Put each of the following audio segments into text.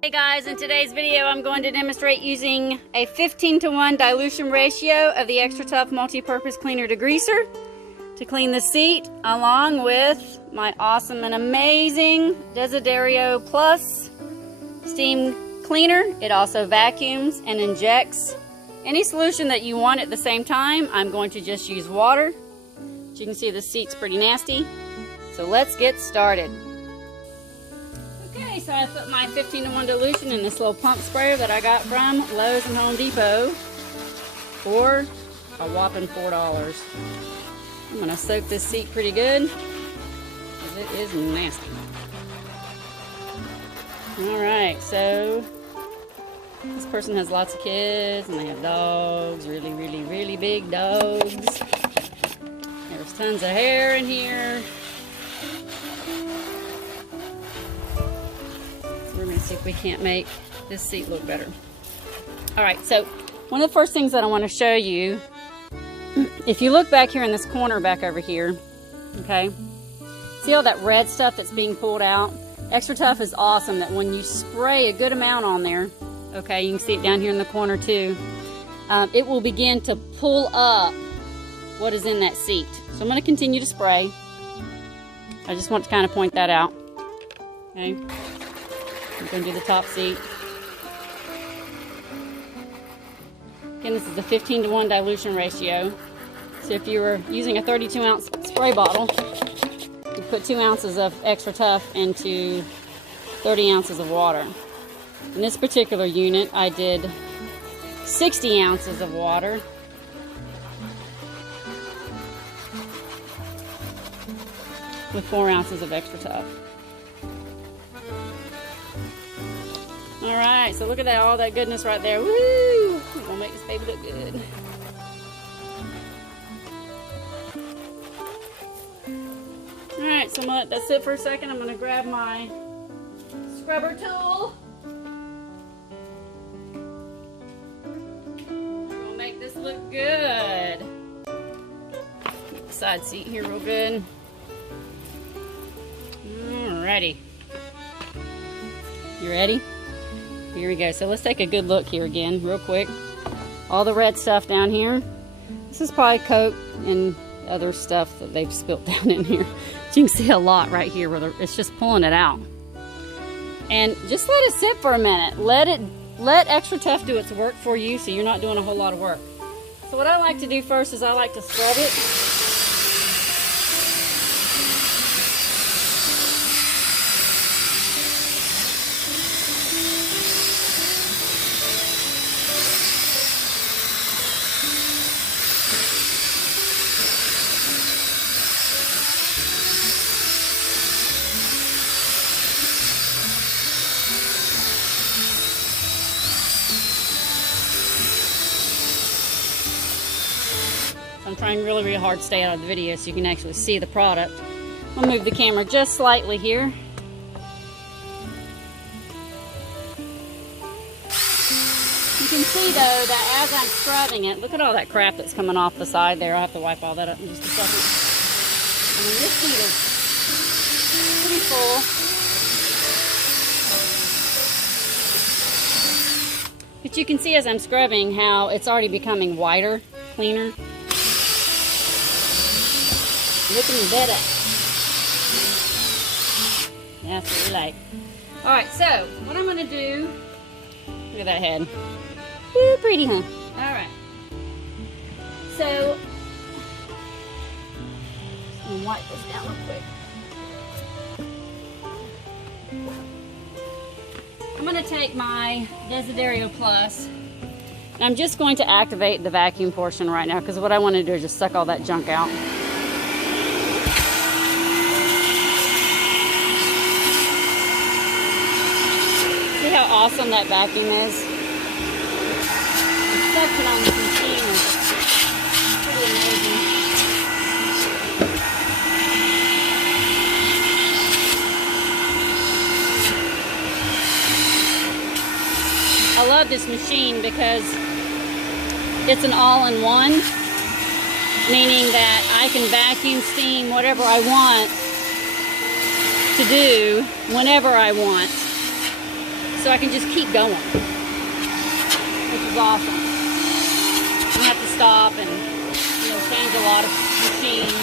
Hey guys, in today's video I'm going to demonstrate using a 15:1 dilution ratio of the Extra Tough Multi-Purpose Cleaner Degreaser to clean the seat, along with my awesome and amazing Desiderio Plus steam cleaner. It also vacuums and injects any solution that you want at the same time. I'm going to just use water. As you can see, the seat's pretty nasty. So let's get started. Okay, so I put my 15:1 dilution in this little pump sprayer that I got from Lowe's and Home Depot for a whopping $4. I'm going to soak this seat pretty good because it is nasty. Alright, so this person has lots of kids and they have dogs, really big dogs. There's tons of hair in here. We're going to see if we can't make this seat look better. Alright, so one of the first things that I want to show you, if you look back here in this corner back over here, okay, see all that red stuff that's being pulled out? Extra Tough is awesome that when you spray a good amount on there, okay, you can see it down here in the corner too, it will begin to pull up what is in that seat. So I'm going to continue to spray. I just want to kind of point that out. Okay. I'm going to do the top seat. Again, this is a 15:1 dilution ratio. So if you were using a 32-ounce spray bottle, you put 2 ounces of Extra Tough into 30 ounces of water. In this particular unit, I did 60 ounces of water. With 4 ounces of Extra Tough. Alright, so look at that, all that goodness right there. Woo! We're gonna make this baby look good. Alright, so I'm gonna let that sit for a second. I'm gonna grab my scrubber tool. We're gonna make this look good. Get the side seat here real good. Alrighty. You ready? Here we go. So let's take a good look here again, real quick. All the red stuff down here. This is probably Coke and other stuff that they've spilt down in here. So you can see a lot right here where it's just pulling it out. And just let it sit for a minute. Let Extra Tough do its work for you so you're not doing a whole lot of work. So what I like to do first is I like to scrub it. I'm trying really hard to stay out of the video so you can actually see the product. I'll move the camera just slightly here. You can see though that as I'm scrubbing it, look at all that crap that's coming off the side there. I'll have to wipe all that up in just a second. I mean, this seat is pretty full. But you can see as I'm scrubbing how it's already becoming whiter, cleaner. Looking better. That's what we like. Alright, so what I'm going to do, look at that head. Ooh, pretty, huh? Alright. So, I'm going to wipe this down real quick. I'm going to take my Desiderio Plus, and I'm just going to activate the vacuum portion right now because what I want to do is just suck all that junk out. See how awesome that vacuum is? The suction on this machine is pretty amazing. I love this machine because it's an all-in-one, meaning that I can vacuum, steam, whatever I want to do whenever I want. so I can just keep going, which is awesome. I don't have to stop and, you know, change a lot of machines.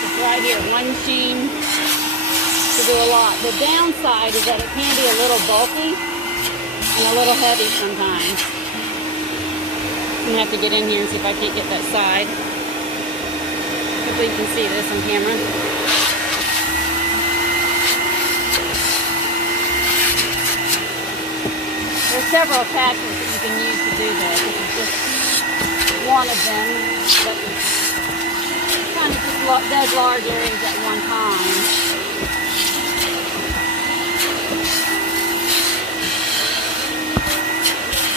It's right here, one machine to do a lot. The downside is that it can be a little bulky and a little heavy sometimes. I'm gonna have to get in here and see if I can't get that side. Hopefully you can see this on camera. There's several attachments that you can use to do this. This is just one of them, but it kind of just does large areas at one time.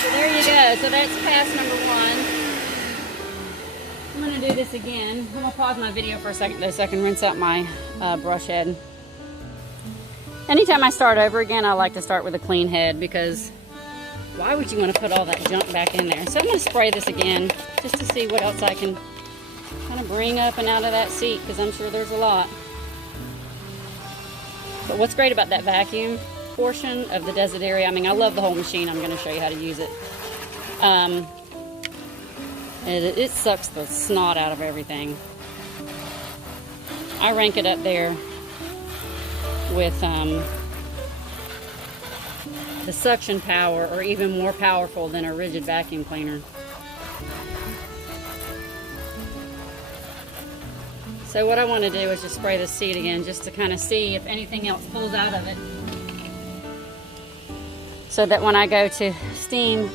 So there you go. So that's pass number 1. I'm going to do this again. I'm going to pause my video for a second though so I can rinse out my brush head. Anytime I start over again, I like to start with a clean head because why would you want to put all that junk back in there? So I'm going to spray this again just to see what else I can kind of bring up and out of that seat because I'm sure there's a lot. But what's great about that vacuum portion of the Desiderio, I mean, I love the whole machine. I'm going to show you how to use it. It sucks the snot out of everything. I rank it up there with the suction power, or even more powerful than a rigid vacuum cleaner. So what I want to do is just spray the seat again just to kind of see if anything else pulls out of it, so that when I go to steam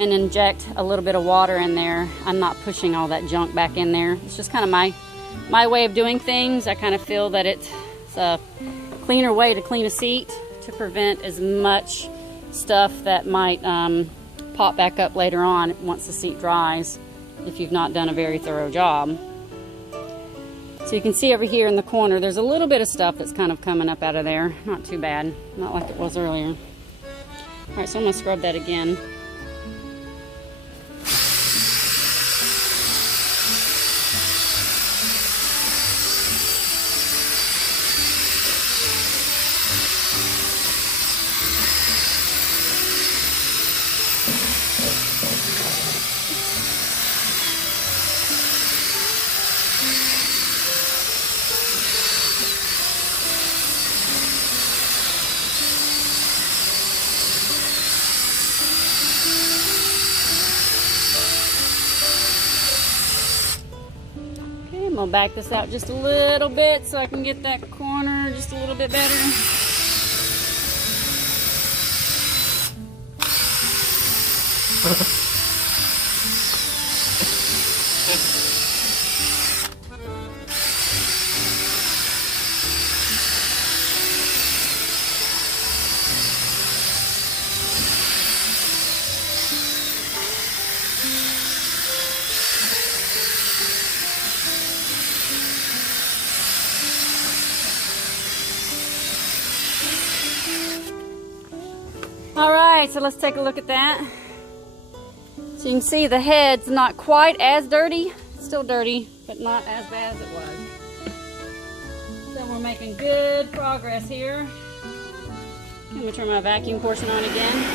and inject a little bit of water in there, I'm not pushing all that junk back in there. It's just kind of my way of doing things. I kind of feel that it's a cleaner way to clean a seat to prevent as much stuff that might pop back up later on once the seat dries if you've not done a very thorough job. So you can see over here in the corner there's a little bit of stuff that's kind of coming up out of there. Not too bad, not like it was earlier. Alright, so I'm going to scrub that again. I'm gonna back this out just a little bit so I can get that corner just a little bit better. Alright, so let's take a look at that. So you can see the head's not quite as dirty. It's still dirty, but not as bad as it was. So we're making good progress here. I'm going to turn my vacuum portion on again.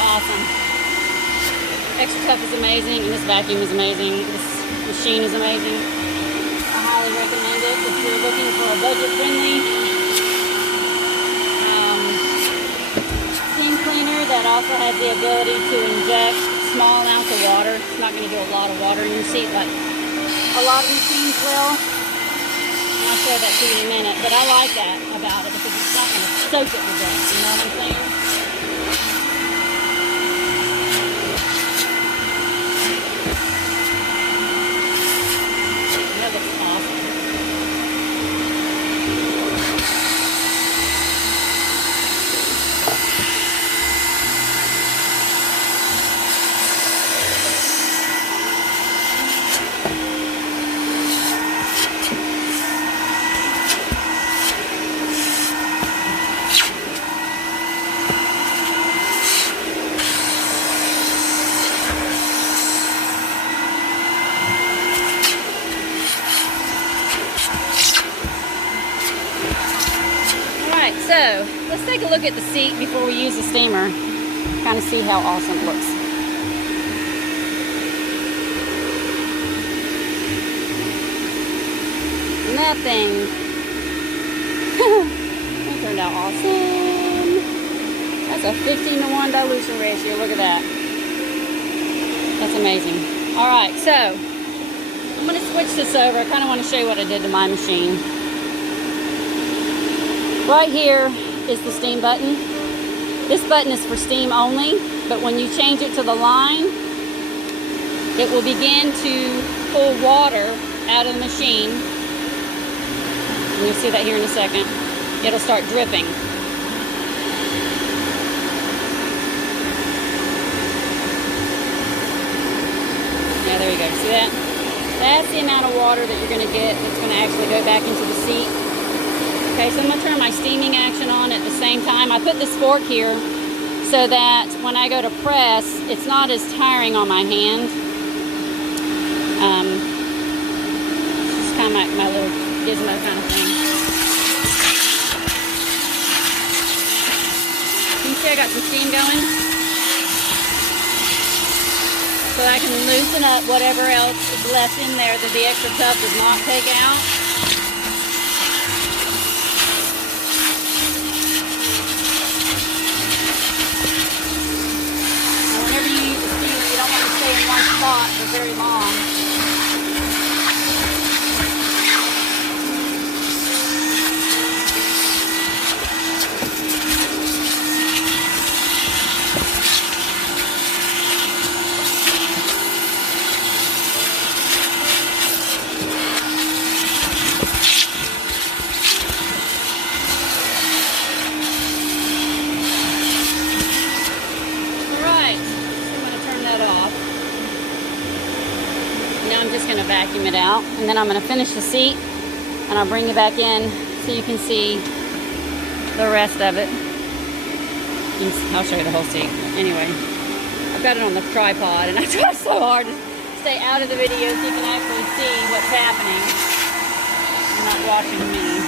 Awesome. Extra Tough is amazing, and this vacuum is amazing. This machine is amazing. I highly recommend it if you're looking for a budget-friendly steam cleaner that also has the ability to inject small amounts of water. It's not going to do a lot of water in your seat, but a lot of machines will. And I'll show show that to you in a minute, but I like that about it because it's not going to soak it to death, you know what I'm saying? That looks awesome. So let's take a look at the seat before we use the steamer. Kind of see how awesome it looks. Nothing. That turned out awesome. That's a 15-to-1 dilution ratio. Look at that. That's amazing. All right, so I'm going to switch this over. I kind of want to show you what I did to my machine. Right here is the steam button. This button is for steam only, but when you change it to the line, it will begin to pull water out of the machine. And you'll see that here in a second. It'll start dripping. Yeah, there you go. See that? That's the amount of water that you're going to get that's going to actually go back into the seat. Okay, so I'm going to turn my steaming action on at the same time. I put this fork here so that when I go to press, it's not as tiring on my hand. It's kind of my little gizmo kind of thing. You can see I got some steam going. So I can loosen up whatever else is left in there that the extra cup does not take out. Spot for very long. All right, so I'm going to turn that off. Now I'm just going to vacuum it out, and then I'm going to finish the seat, and I'll bring you back in so you can see the rest of it. I'll show you the whole seat. Anyway, I've got it on the tripod, and I try so hard to stay out of the video so you can actually see what's happening. You're not watching me.